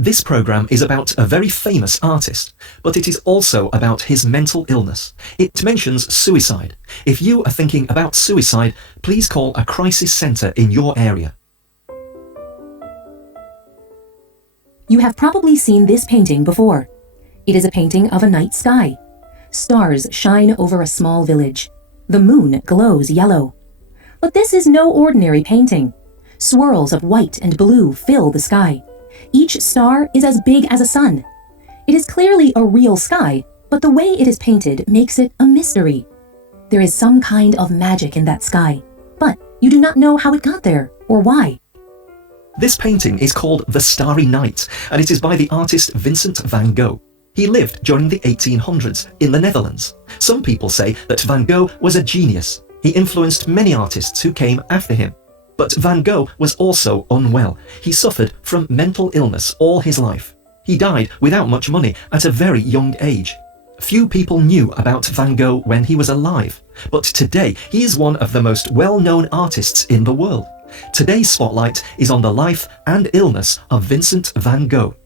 This program is about a very famous artist, but it is also about his mental illness. It mentions suicide. If you are thinking about suicide, please call a crisis center in your area. You have probably seen this painting before. It is a painting of a night sky. Stars shine over a small village. The moon glows yellow. But this is no ordinary painting. Swirls of white and blue fill the sky. Each star is as big as a sun. It is clearly a real sky, but the way it is painted makes it a mystery. There is some kind of magic in that sky, but you do not know how it got there or why. This painting is called The Starry Night, and it is by the artist Vincent van Gogh. He lived during the 1800s in the Netherlands. Some people say that Van Gogh was a genius. He influenced many artists who came after him. But Van Gogh was also unwell. He suffered from mental illness all his life. He died without much money at a very young age. Few people knew about Van Gogh when he was alive, but today he is one of the most well-known artists in the world. Today's spotlight is on the life and illness of Vincent van Gogh.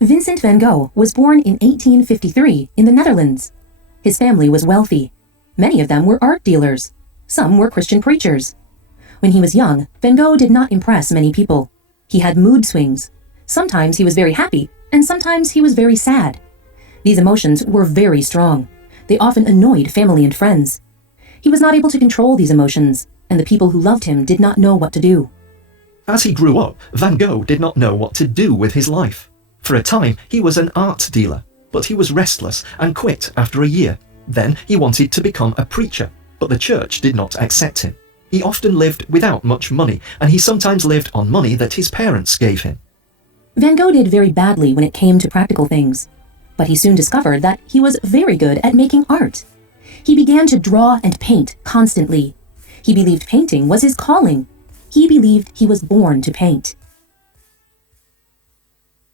Vincent van Gogh was born in 1853 in the Netherlands. His family was wealthy. Many of them were art dealers. Some were Christian preachers. When he was young, Van Gogh did not impress many people. He had mood swings. Sometimes he was very happy, and sometimes he was very sad. These emotions were very strong. They often annoyed family and friends. He was not able to control these emotions, and the people who loved him did not know what to do. As he grew up, Van Gogh did not know what to do with his life. For a time, he was an art dealer, but he was restless and quit after a year. Then he wanted to become a preacher, but the church did not accept him. He often lived without much money, and he sometimes lived on money that his parents gave him. Van Gogh did very badly when it came to practical things, but he soon discovered that he was very good at making art. He began to draw and paint constantly. He believed painting was his calling. He believed he was born to paint.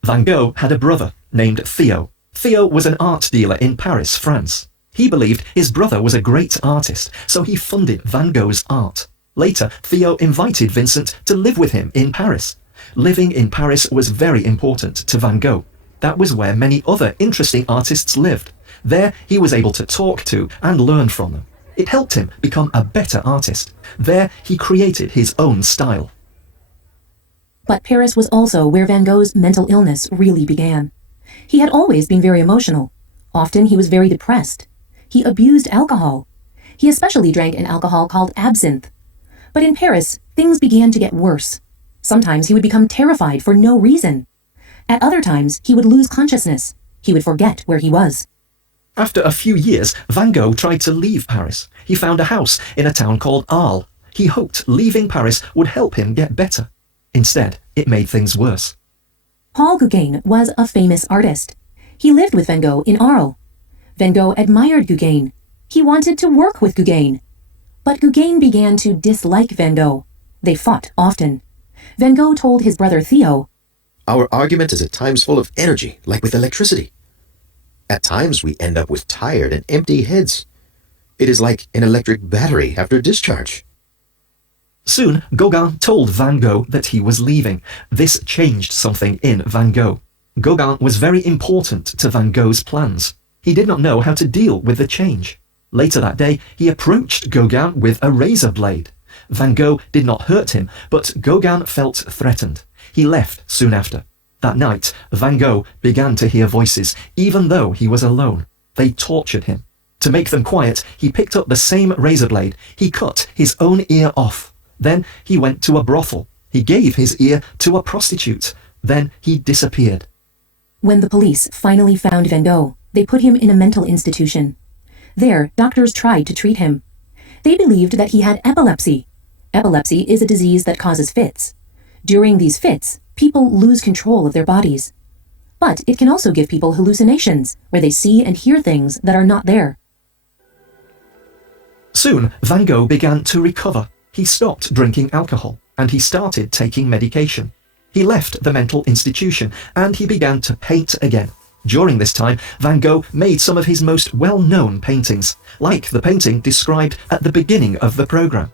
Van Gogh had a brother named Theo. Theo was an art dealer in Paris, France. He believed his brother was a great artist, so he funded Van Gogh's art. Later, Theo invited Vincent to live with him in Paris. Living in Paris was very important to Van Gogh. That was where many other interesting artists lived. There, he was able to talk to and learn from them. It helped him become a better artist. There, he created his own style. But Paris was also where Van Gogh's mental illness really began. He had always been very emotional. Often he was very depressed. He abused alcohol. He especially drank an alcohol called absinthe. But in Paris, things began to get worse. Sometimes he would become terrified for no reason. At other times, he would lose consciousness. He would forget where he was. After a few years, Van Gogh tried to leave Paris. He found a house in a town called Arles. He hoped leaving Paris would help him get better. Instead, it made things worse. Paul Gauguin was a famous artist. He lived with Van Gogh in Arles. Van Gogh admired Gauguin. He wanted to work with Gauguin. But Gauguin began to dislike Van Gogh. They fought often. Van Gogh told his brother Theo, "Our argument is at times full of energy, like with electricity. At times we end up with tired and empty heads. It is like an electric battery after discharge." Soon, Gauguin told Van Gogh that he was leaving. This changed something in Van Gogh. Gauguin was very important to Van Gogh's plans. He did not know how to deal with the change. Later that day, he approached Gauguin with a razor blade. Van Gogh did not hurt him, but Gauguin felt threatened. He left soon after. That night, Van Gogh began to hear voices, even though he was alone. They tortured him. To make them quiet, he picked up the same razor blade. He cut his own ear off. Then he went to a brothel. He gave his ear to a prostitute. Then he disappeared. When the police finally found Van Gogh, they put him in a mental institution. There, doctors tried to treat him. They believed that he had epilepsy. Epilepsy is a disease that causes fits. During these fits, people lose control of their bodies. But it can also give people hallucinations, where they see and hear things that are not there. Soon, Van Gogh began to recover. He stopped drinking alcohol, and he started taking medication. He left the mental institution, and he began to paint again. During this time, Van Gogh made some of his most well-known paintings, like the painting described at the beginning of the program.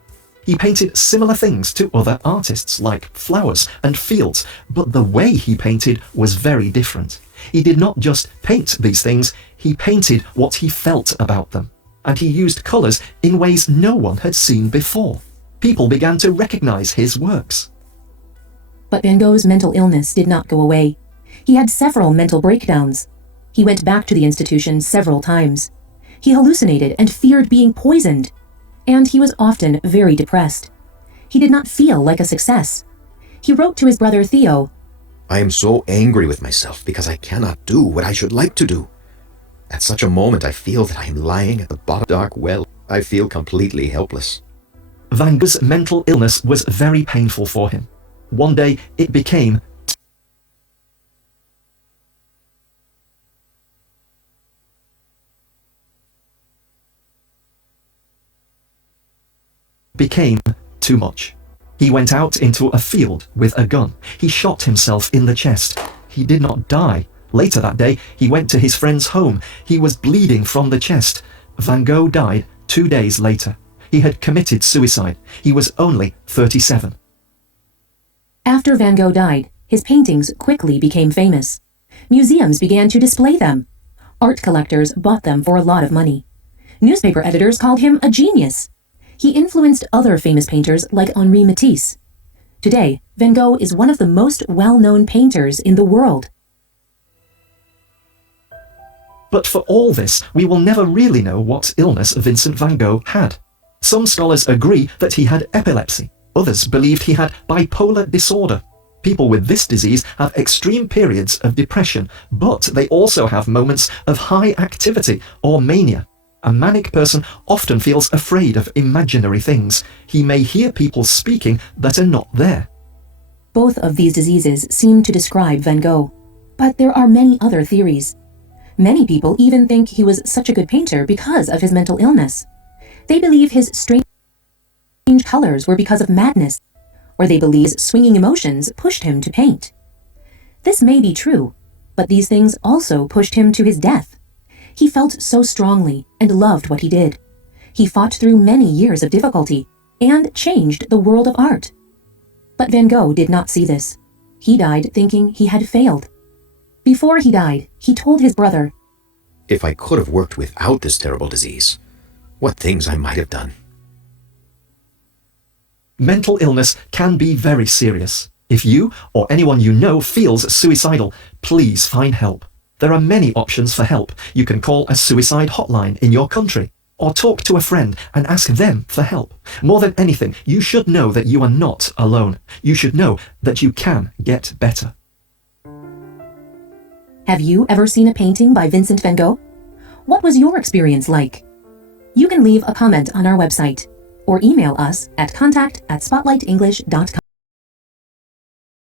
He painted similar things to other artists, like flowers and fields, but the way he painted was very different. He did not just paint these things, he painted what he felt about them. And he used colours in ways no one had seen before. People began to recognise his works. But Van Gogh's mental illness did not go away. He had several mental breakdowns. He went back to the institution several times. He hallucinated and feared being poisoned. And he was often very depressed. He did not feel like a success. He wrote to his brother Theo, I am so angry with myself because I cannot do what I should like to do. At such a moment I feel that I am lying at the bottom of a dark well. I feel completely helpless. Van Gogh's mental illness was very painful for him. One day it became too much. He went out into a field with a gun. He shot himself in the chest. He did not die. Later that day, he went to his friend's home. He was bleeding from the chest. Van Gogh died 2 days later. He had committed suicide. He was only 37. After Van Gogh died, his paintings quickly became famous. Museums began to display them. Art collectors bought them for a lot of money. Newspaper editors called him a genius. He influenced other famous painters like Henri Matisse. Today, Van Gogh is one of the most well-known painters in the world. But for all this, we will never really know what illness Vincent van Gogh had. Some scholars agree that he had epilepsy. Others believed he had bipolar disorder. People with this disease have extreme periods of depression, but they also have moments of high activity or mania. A manic person often feels afraid of imaginary things. He may hear people speaking that are not there. Both of these diseases seem to describe Van Gogh, but there are many other theories. Many people even think he was such a good painter because of his mental illness. They believe his strange colors were because of madness, or they believe swinging emotions pushed him to paint. This may be true, but these things also pushed him to his death. He felt so strongly and loved what he did. He fought through many years of difficulty and changed the world of art. But Van Gogh did not see this. He died thinking he had failed. Before he died, he told his brother, If I could have worked without this terrible disease, what things I might have done. Mental illness can be very serious. If you or anyone you know feels suicidal, please find help. There are many options for help. You can call a suicide hotline in your country, or talk to a friend and ask them for help. More than anything, you should know that you are not alone. You should know that you can get better. Have you ever seen a painting by Vincent van Gogh? What was your experience like? You can leave a comment on our website or email us at contact@spotlightenglish.com.